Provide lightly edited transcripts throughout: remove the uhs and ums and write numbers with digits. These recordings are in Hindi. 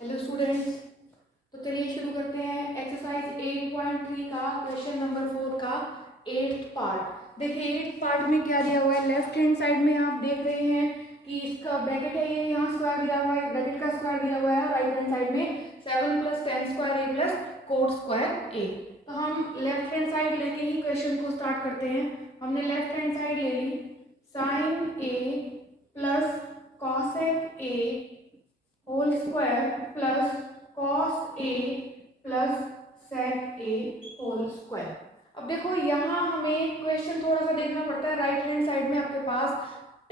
हेलो स्टूडेंट्स, तो चलिए शुरू करते हैं एक्सरसाइज 8.3 का क्वेश्चन नंबर 4 का 8th पार्ट। देखिए 8th पार्ट में क्या दिया हुआ है। लेफ्ट हैंड साइड में आप देख रहे हैं कि इसका ब्रैकेट है, ये यहाँ स्क्वायर दिया हुआ है, ब्रैकेट का स्क्वायर दिया हुआ है। राइट हैंड साइड में 7 + 10 स्क्वायर ए प्लस कोट स्क्वायर ए। तो हम लेफ्ट हैंड साइड लेके ही क्वेश्चन को स्टार्ट करते हैं। हमने लेफ्ट हैंड साइड ले ली, sine a plus cosec a whole square plus cos a plus sec a whole square. अब देखो यहाँ हमें क्वेश्चन थोड़ा सा देखना पड़ता है। राइट हैंड साइड में आपके पास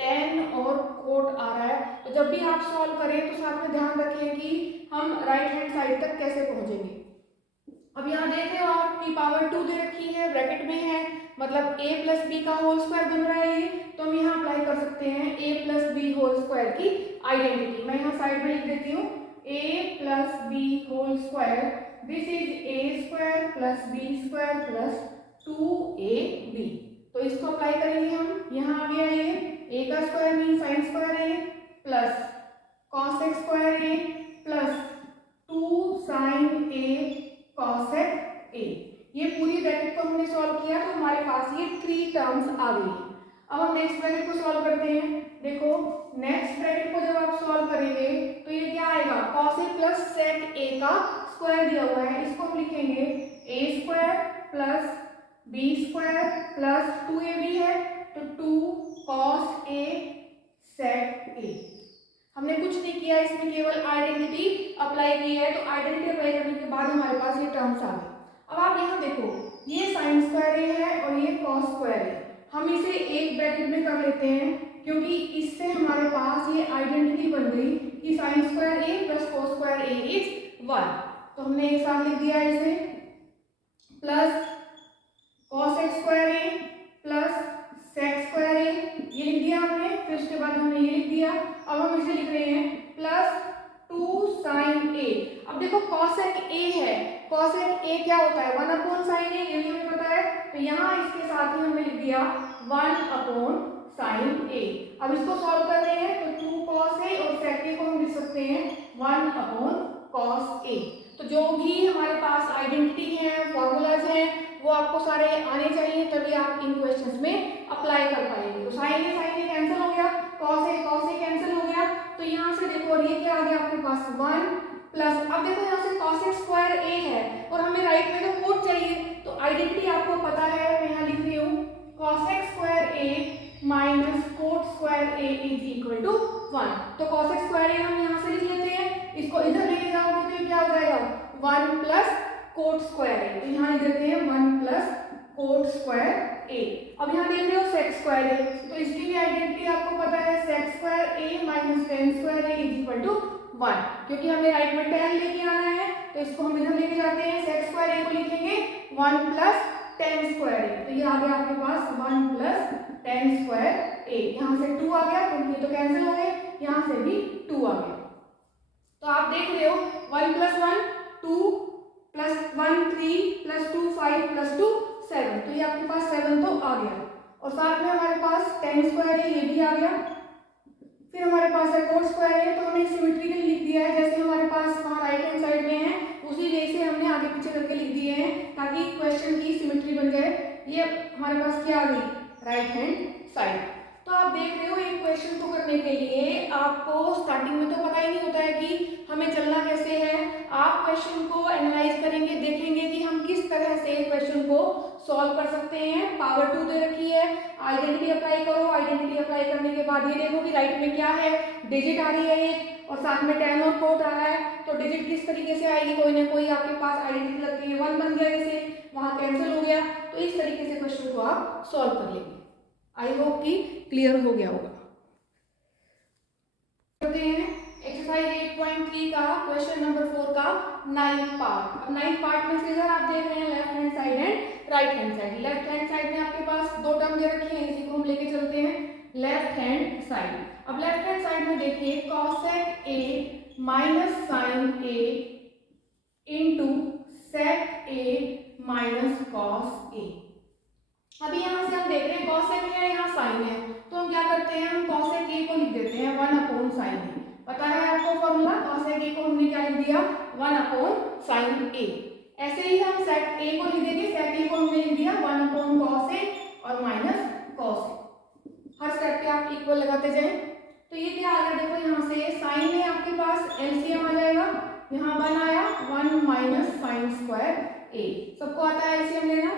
10 और कोट आ रहा है, तो जब भी आप सॉल्व करें तो साथ में ध्यान रखें कि हम राइट हैंड साइड तक कैसे पहुंचेंगे। अब यहाँ देख रहे हो आप की पावर 2 दे रखी है, ब्रैकेट में है, मतलब a प्लस बी का होल स्क्वायर बन रहा है ये। तो हम यहाँ अप्लाई कर सकते हैं a plus b whole square की आइडेंटिटी। मैं यहाँ साइड में लिख देती हूँ a plus b whole square, this is a square plus b square plus 2ab। तो इसको अप्लाई करेंगे हम। यहाँ आ गया ये a का square mean sine square a plus cosec square a plus 2 sine a cosec a. ये पूरी ब्रैकेट को हमने सॉल्व किया तो हमारे पास ये 3 टर्म्स आ गई। अब हम नेक्स्ट ब्रैकेट को सॉल्व करते हैं। देखो नेक्स्ट ब्रैकेट को जब आप सॉल्व करेंगे तो ये क्या आएगा, कॉस ए प्लस सेक ए का स्क्वायर दिया हुआ है, इसको हम लिखेंगे a square plus b square plus 2ab है तो 2 कॉस ए सेक ए। हमने कुछ नहीं किया, इसमें केवल आइडेंटिटी अप्लाई की है। तो आइडेंटिटी अप्लाई करने के बाद हमारे पास ये टर्म्स आ गए। अब आप यहाँ देखो ये साइन स्क्वायर ए है और ये कॉस स्क्वायर है, हम इसे एक ब्रैकेट में कर लेते हैं क्योंकि इससे हमारे पास ये आइडेंटिटी बन गई कि sine square A plus cos square a is 1। तो हमने एक साथ लिख दिया इसे, प्लस कॉस एक्स स्क्वायर ए प्लस सेक स्क्वायर ए, ये लिख दिया हमने। फिर उसके बाद हमने ये लिख दिया। अब हम इसे लिख रहे हैं प्लस 2 साइन ए। अब देखो कॉसेक ए है, कॉसेक ए क्या होता है 1 अपॉन साइन ए, ये भी हमें पता है। तो यहाँ इसके साथ ही हमने लिख दिया 1 अपॉन साइन ए। अब इसको सॉल्व कर रहे हैं तो 2 कॉस ए और सेक ए को हम लिख सकते हैं 1 अपॉन कॉस ए। तो जो भी हमारे पास आइडेंटिटी है, फॉर्मूलाज हैं, वो आपको सारे आने चाहिए, तभी आप इन क्वेश्चंस में अप्लाई कर पाएंगे। तो साइन ए कैंसिल हो गया, कॉस ए कैंसिल हो गया। तो यहाँ से देखो और ये क्या आ गया आपके पास 1 प्लस, अब देखो यहाँ से कॉस एक्स स्क्वायर ए है और हमें राइट में तो कोट चाहिए, तो आइडेंटिटी आपको पता है, मैं यहाँ लिख रही हूँ cosec square a minus cot square a is equal to 1। तो कॉस एक्स स्क्वायर ए हम यहाँ से लिख लेते हैं, इसको इधर लेके जाओगे तो ये क्या हो जाएगा 1 प्लस कोट स्क्वायर ए। तो यहाँ लिख देते हैं 1 प्लस कोट स्क्वायर ए। अब यहाँ देख रहे हो सेक स्क्वायर ए, तो इसकी भी आइडेंटिटी आपको पता है, sec square a minus tan square a is equal to 1। क्योंकि हमें राइट में 10 लेके आना है तो इसको हम इधर लेके जाते हैं, सेक स्क्वायर ए को लिखेंगे 1 प्लस टेन स्क्वायर ए। तो ये आ गया आपके पास 1 प्लस टेन स्क्वायर ए। यहाँ से 2 आ गया क्योंकि ये तो कैंसिल हो गए, यहाँ से भी 2 आ गया। तो आप देख रहे हो 1 प्लस 1 2 प्लस 1 3 प्लस 2 5 प्लस 2 7। तो ये आपके पास 7 तो आ गया और साथ में हमारे पास 10 स्क्वायर है, ये भी आ गया। फिर हमारे पास है कोट स्क्वायर है, तो हमने सिमेट्रिकली लिख दिया है, जैसे हमारे पास वहाँ राइट हैंड साइड में है उसी वे से हमने आगे पीछे करके लिख दिए हैं ताकि क्वेश्चन की सिमेट्री बन जाए। ये हमारे पास क्या आ गई राइट हैंड साइड। तो आप देख रहे हो एक क्वेश्चन को करने के लिए आपको स्टार्टिंग में तो पता ही नहीं होता है कि हमें चलना कैसे है। आप क्वेश्चन को एनालाइज करेंगे, देखेंगे कि हम किस तरह से क्वेश्चन को सॉल्व कर सकते हैं। पावर 2 दे रखी है, आइडेंटिटी अप्लाई करो, आइडेंटिटी अप्लाई करने के बाद ये देखो कि राइट में क्या है, डिजिट आ रही है एक और साथ में 10 और कोट आ रहा है। तो डिजिट किस तरीके से आएगी, कोई ना कोई आपके पास आइडेंटिटी लगती है, 1 बन गया, जैसे वहाँ कैंसिल हो गया। तो इस तरीके से क्वेश्चन को आप सॉल्व कर लेंगे। आई होप कि क्लियर हो गया होगा। करते हैं एक्सरसाइज 8.3 का क्वेश्चन नंबर 4 का 9th पार्ट। अब 9th पार्ट में फिगर आप देख रहे हैं left hand side and right hand side. Left hand side में आपके पास 2 टर्म दे रखी है, इसी को हम लेके चलते हैं लेफ्ट हैंड साइड। अब लेफ्ट हैंड साइड में देखिए cosec a minus sine a into sec a minus cos a. अभी यहाँ से हम देख रहे हैं कॉसेक है, यहाँ साइन है, तो हम क्या करते हैं, हम कॉसेक ए को लिख देते हैं 1 अपॉन साइन ए। पता है आपको फॉर्मूला, cos a को हमने क्या लिख दिया 1/sin a। ऐसे ही हम sec a को लिख देंगे, sec a को हमने लिख दिया 1/cos a और minus cos a। Her step पे आप इक्वल लगाते जाएं। तो ये क्या आ गया, देखो यहाँ से साइन में आपके पास एलसीएम आ जाएगा, यहाँ 1 आया 1 माइनस साइन स्क्वायर a, सबको आता है एलसीएम लेना।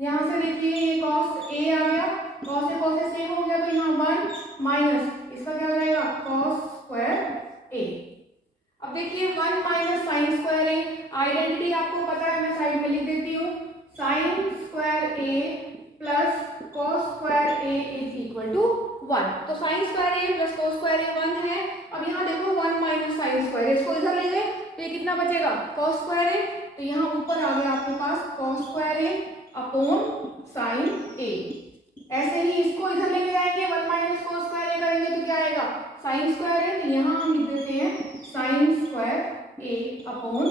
यहाँ से देखिए ये cos a आ गया, cos से सेम हो गया, तो यहाँ 1 माइनस इसका क्या हो जाएगा cos स्क्वायर a। अब देखिए 1 minus sine square a, identity आपको पता है, मैं साइड में लिख देती हूँ, sine square a plus cos square a is equal to 1। तो sine square a plus cos square a 1 है। अब यहाँ देखो 1 माइनस साइन स्क्वायर, इसको इधर ले गए तो ये कितना बचेगा cos स्क्वायर a, तो यहाँ ऊपर आ गया आपके पास cos square a upon sine a। ऐसे ही इसको इधर लेके जाएंगे, 1 माइनस cos स्क्वायर a करेंगे तो क्या आएगा साइन स्क्वायर a, तो यहाँ हम लिख देते हैं sign square a upon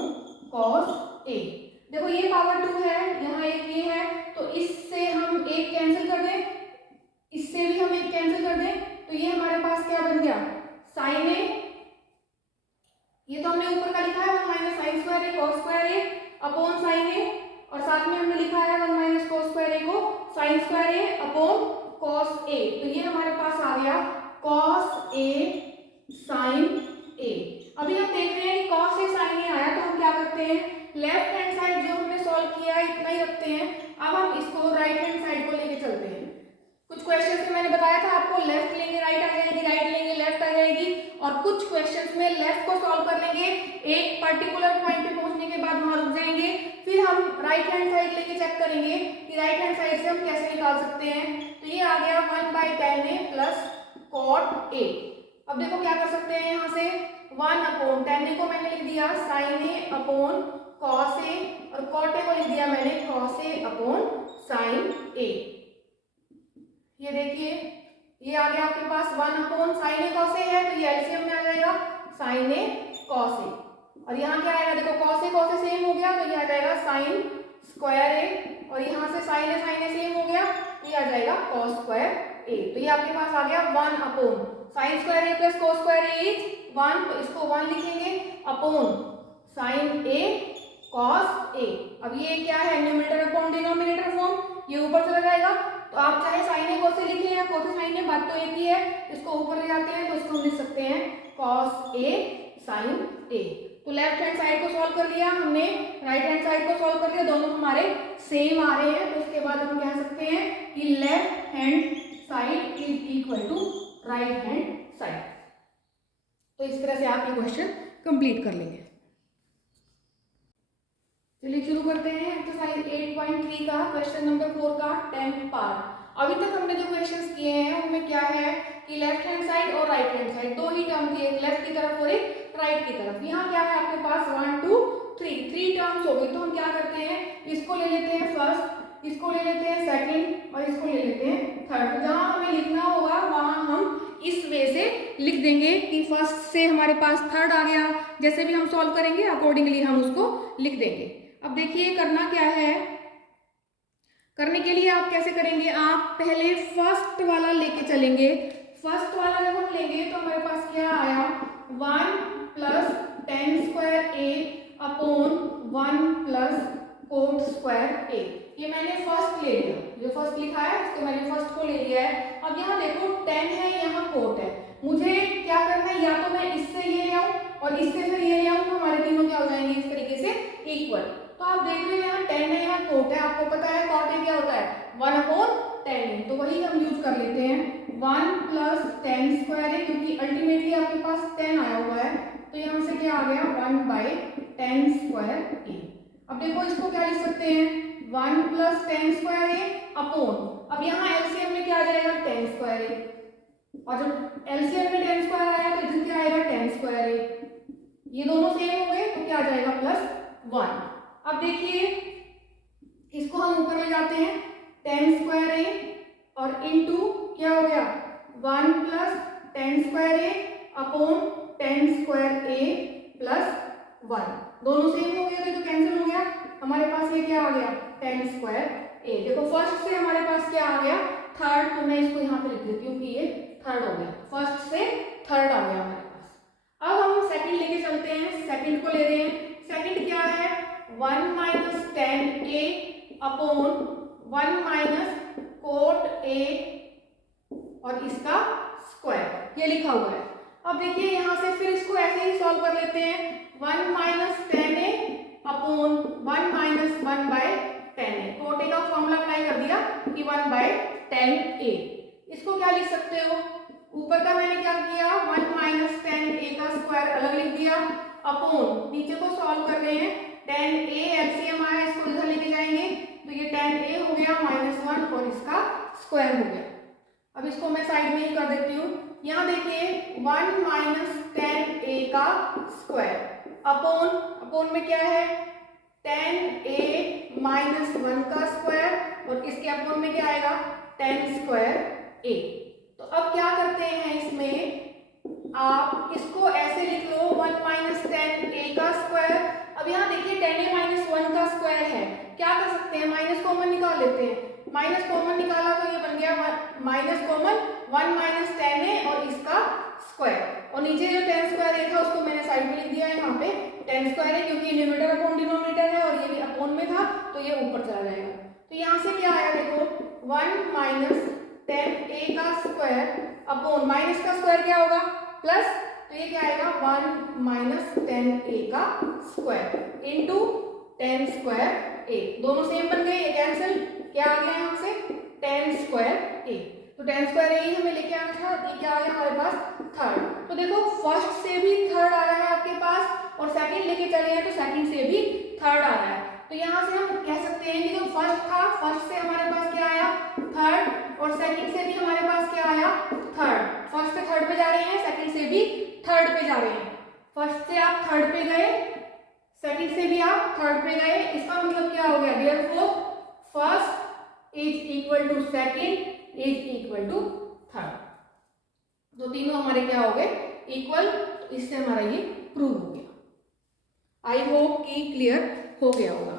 cos a। देखो ये पावर 2 है, यहाँ एक ये है, तो इससे हम एक कैंसिल कर दें, इससे भी हम एक कैंसिल कर दें, तो ये हमारे पास क्या बन गया साइन a, ये तो हमने ऊपर का लिखा है 1 minus sine square a cos square a upon sine a, और साथ में हमने लिखा है 1 माइनस cos स्क्वायर a को sign square a upon cos a, तो ये हमारे पास आ गया cos a साइन a। अभी हम देख रहे हैं कि cos a साइन a आया, तो हम क्या करते हैं लेफ्ट हैंड साइड जो हमने सॉल्व किया है इतना ही रखते हैं। अब हम इसको राइट हैंड साइड को लेके चलते हैं। कुछ क्वेश्चंस में मैंने बताया था आपको लेफ्ट लेंगे राइट आ जाएगी, राइट लेंगे लेफ्ट आ जाएगी, और कुछ क्वेश्चंस में लेफ्ट को सॉल्व कर लेंगे, एक पर्टिकुलर पॉइंट पे पहुंचने के बाद वहां रुक जाएंगे, फिर हम राइट हैंड साइड लेके चेक करेंगे कि राइट हैंड साइड से हम कैसे निकाल सकते हैं। तो ये आ गया 1/tan a plus cot a। अब देखो क्या कर सकते हैं, यहाँ से 1/tan a को मैंने लिख दिया sin a upon cos a, और cot a को लिख दिया मैंने cos a upon sin a। ये देखिए ये आ गया आपके पास 1/sin a cos a है, तो ये एलसीएम में आ जाएगा sin a cos a, और यहाँ क्या आएगा देखो cos a सेम हो गया, तो ये आ जाएगा sin स्क्वायर a, और यहाँ से sin a सेम हो गया, ये आ जाएगा cos स्क्वायर a। तो ये आपके पास आ गया 1/sin square a plus cos square a is 1, तो इसको 1 लिखेंगे upon sin a cos a। अब ये क्या है न्यूमरेटर अपॉन डिनोमिनेटर फॉर्म, ये ऊपर चला जाएगा, तो आप चाहे साइन ए cos a लिखें या cos a sin a, बात तो एक ही है, इसको ऊपर ले जाते हैं तो इसको हम लिख सकते हैं cos a sin a। तो लेफ्ट हैंड साइड को सॉल्व कर लिया हमने, राइट हैंड साइड को सॉल्व कर लिया, दोनों हमारे सेम आ रहे हैं, तो इसके बाद हम कह सकते हैं कि left hand side is equal to right hand side. तो इस तरह से आप ये क्वेश्चन कंप्लीट कर लेंगे। चलिए शुरू करते हैं एक्सरसाइज 8.3 का क्वेश्चन नंबर 4 का 10th पार्ट। अभी तक हमने जो क्वेश्चंस किए हैं उनमें क्या है कि लेफ्ट हैंड साइड और राइट हैंड साइड दो ही टर्म थी, एक लेफ्ट की तरफ और एक राइट की तरफ। यहाँ क्या है आपके पास 1 2 3 टर्म्स हो गई, तो हम क्या करते हैं इसको ले लेते हैं फर्स्ट, इसको ले लेते हैं सेकंड और इसको ले लेते हैं थर्ड। तो जहाँ हमें लिखना होगा वहाँ हम इस वे से लिख देंगे कि फर्स्ट से हमारे पास थर्ड आ गया, जैसे भी हम सॉल्व करेंगे अकॉर्डिंगली हम उसको लिख देंगे। अब देखिए करना क्या है, करने के लिए आप कैसे करेंगे, आप पहले फर्स्ट वाला लेके चलेंगे। फर्स्ट वाला जब हम लेंगे तो हमारे पास क्या आया 1 plus tan square a upon 1 plus cot square a। ये मैंने फर्स्ट ले लिया, जो फर्स्ट लिखा है उसको मैंने फर्स्ट को ले लिया है। अब यहाँ देखो tan है, यहाँ cot है, मुझे क्या करना है, या तो मैं इससे ये ले आऊं और इससे फिर ये ले आऊं, तो हमारे तीनों क्या हो जाएंगे इस तरीके से इक्वल। तो आप देख रहे हैं यहाँ tan है, यहाँ cot है, आपको पता है cot a क्या होता है 1/tan a, तो वही हम यूज कर लेते हैं 1 प्लस tan स्क्वायर a, क्योंकि अल्टीमेटली आपके पास tan आया हुआ है, तो यहाँ से क्या आ गया 1/tan स्क्वायर a। अब देखो इसको क्या लिख सकते हैं 1 plus tan square a upon, अब यहाँ एलसीएम में क्या आ जाएगा tan स्क्वायर a, और जब एलसीएम में tan स्क्वायर आया तो इधर क्या आएगा tan स्क्वायर a, ये दोनों सेम हो गए तो क्या आ जाएगा +1। अब देखिए इसको हम ऊपर ले जाते हैं tan स्क्वायर a और इनटू क्या हो गया 1 plus tan square a upon tan square a plus 1, दोनों सेम हो गए तो कैंसिल हो गया, हमारे पास ये क्या आ गया tan स्क्वायर a। देखो फर्स्ट से हमारे पास क्या आ गया थर्ड, तो मैं इसको यहाँ पे लिख देती हूँ कि ये थर्ड हो गया, फर्स्ट से थर्ड आ गया हमारे पास। अब हम सेकंड लेके अपॉन 1 माइनस कोट ए और इसका स्क्वायर, ये लिखा हुआ है। अब देखिए यहाँ से फिर इसको ऐसे ही सॉल्व कर लेते हैं। 1 minus 10a upon 1 minus 1 by 10a। Cot a का फॉर्मूला अप्लाई कर दिया कि 1 बाय 10a। इसको क्या लिख सकते हो, ऊपर का मैंने क्या किया 1 माइनस 10a का स्क्वायर अलग लिख दिया, अपॉन नीचे को सॉल्व कर रहे हैं 10a एलसीएम आया, इसको इधर लेके जाएंगे तो ये 10a हो गया -1 और इसका स्क्वायर हो गया। अब इसको मैं साइड में ही कर देती हूँ। यहाँ देखिए 1 माइनस 10a का स्क्वायर अपॉन में क्या है 10a माइनस 1 का स्क्वायर और इसके अपॉन में क्या आएगा 10 स्क्वायर a। तो अब क्या करते हैं इसमें, आप इसको ऐसे लिख लो 1 माइनस 10a का स्क्वायर। अब यहाँ देखिए 10a माइनस 1 का स्क्वायर है, क्या कर सकते हैं माइनस कॉमन निकाल लेते हैं। माइनस कॉमन निकाला तो ये बन गया माइनस कॉमन 1 माइनस 10a और इसका स्क्वायर, और नीचे जो 10 स्क्वायर a था उसको मैंने साइड में लिख दिया है। यहाँ पे 10 स्क्वायर है क्योंकि न्यूमरेटर अपॉन डिनोमिनेटर है और ये भी अपॉन में था तो ये ऊपर चला जाएगा। तो यहाँ से क्या आया देखो 1 माइनस 10a का स्क्वायर अपॉन माइनस का स्क्वायर क्या होगा प्लस, तो ये क्या आएगा 1 माइनस 10a का स्क्वायर इंटू 10 स्क्वायर a। दोनों सेम बन गए, ये कैंसिल, क्या आ गया यहाँ से 10 स्क्वायर a। तो 10 स्क्वायर a ही हमें लेके आना था, ये क्या आ गया हमारे पास थर्ड। तो देखो फर्स्ट से भी थर्ड आ रहा है आपके पास और सेकंड लेके चले हैं तो सेकंड से भी थर्ड आ रहा है। तो यहाँ से हम कह सकते हैं कि जो फर्स्ट था फर्स्ट से हमारे पास क्या आया थर्ड और सेकंड से भी हमारे पास क्या आया थर्ड। फर्स्ट से थर्ड पे जा रहे हैं, सेकंड से भी थर्ड पे जा रहे हैं। फर्स्ट से आप थर्ड पे गए, सेकंड से भी आप थर्ड पे गए, इसका मतलब क्या हो गया therefore first is equal to second is equal to third. तो तीनों हमारे क्या हो गए इक्वल, इससे हमारा ये प्रूव हो गया। आई होप कि क्लियर हो गया होगा।